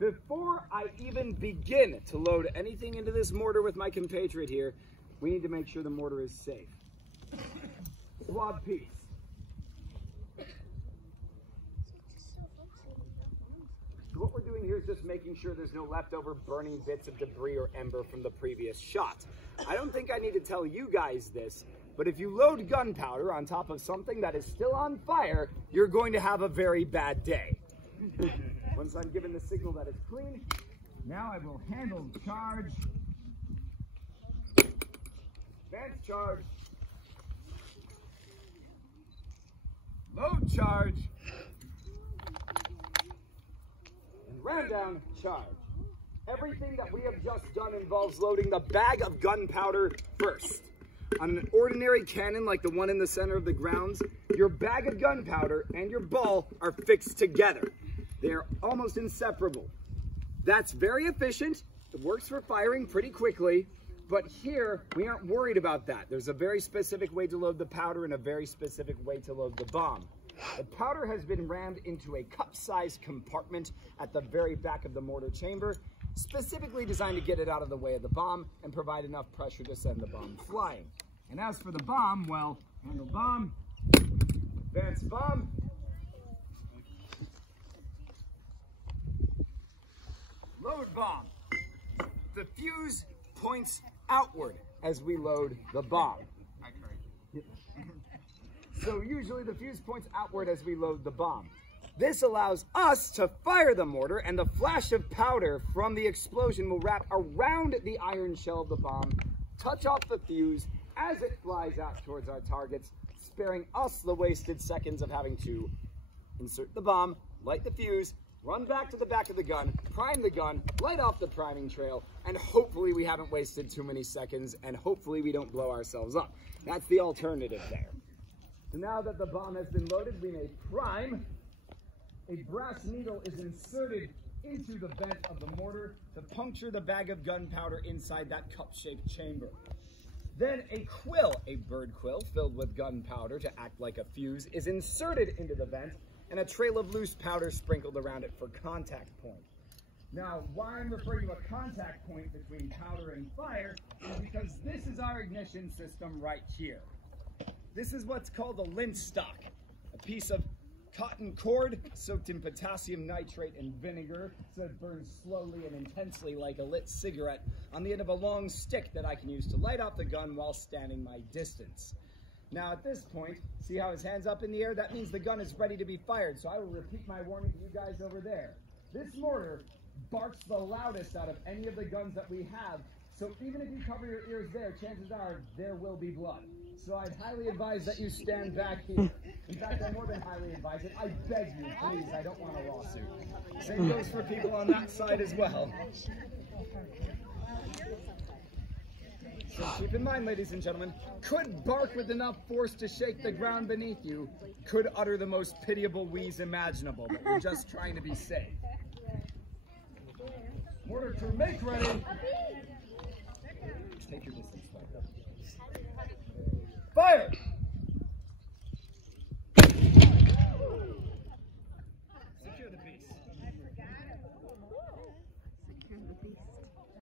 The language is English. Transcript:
Before I even begin to load anything into this mortar with my compatriot here, we need to make sure the mortar is safe. Swab piece. So what we're doing here is just making sure there's no leftover burning bits of debris or ember from the previous shot. I don't think I need to tell you guys this, but if you load gunpowder on top of something that is still on fire, you're going to have a very bad day. Once I'm given the signal that it's clean, now I will handle charge, advance charge, load charge, and ram down charge. Everything that we have just done involves loading the bag of gunpowder first. On an ordinary cannon like the one in the center of the grounds, your bag of gunpowder and your ball are fixed together. They're almost inseparable. That's very efficient. It works for firing pretty quickly, but here we aren't worried about that. There's a very specific way to load the powder and a very specific way to load the bomb. The powder has been rammed into a cup-sized compartment at the very back of the mortar chamber, specifically designed to get it out of the way of the bomb and provide enough pressure to send the bomb flying. And as for the bomb, well, handle bomb, advance bomb, load bomb. The fuse points outward as we load the bomb. So usually the fuse points outward as we load the bomb. This allows us to fire the mortar, and the flash of powder from the explosion will wrap around the iron shell of the bomb, touch off the fuse as it flies out towards our targets, sparing us the wasted seconds of having to insert the bomb, light the fuse, run back to the back of the gun, prime the gun, light off the priming trail, and hopefully we haven't wasted too many seconds, and hopefully we don't blow ourselves up. That's the alternative there. So now that the bomb has been loaded, we may prime. A brass needle is inserted into the vent of the mortar to puncture the bag of gunpowder inside that cup-shaped chamber. Then a quill, a bird quill filled with gunpowder to act like a fuse, is inserted into the vent, and a trail of loose powder sprinkled around it for contact point. Now, why I'm referring to a contact point between powder and fire is because this is our ignition system right here. This is what's called a lint stock, a piece of cotton cord soaked in potassium nitrate and vinegar so it burns slowly and intensely like a lit cigarette on the end of a long stick that I can use to light off the gun while standing my distance. Now at this point, see how his hand's up in the air? That means the gun is ready to be fired, so I will repeat my warning to you guys over there. This mortar barks the loudest out of any of the guns that we have, so even if you cover your ears there, chances are there will be blood. So I'd highly advise that you stand back here. In fact, I more than highly advise it. I beg you, please, I don't want a lawsuit. Same goes for people on that side as well. So keep in mind, ladies and gentlemen, could bark with enough force to shake the ground beneath you, could utter the most pitiable wheeze imaginable, but we're just trying to be safe. Mortar crew, make ready. Take your distance. Fire!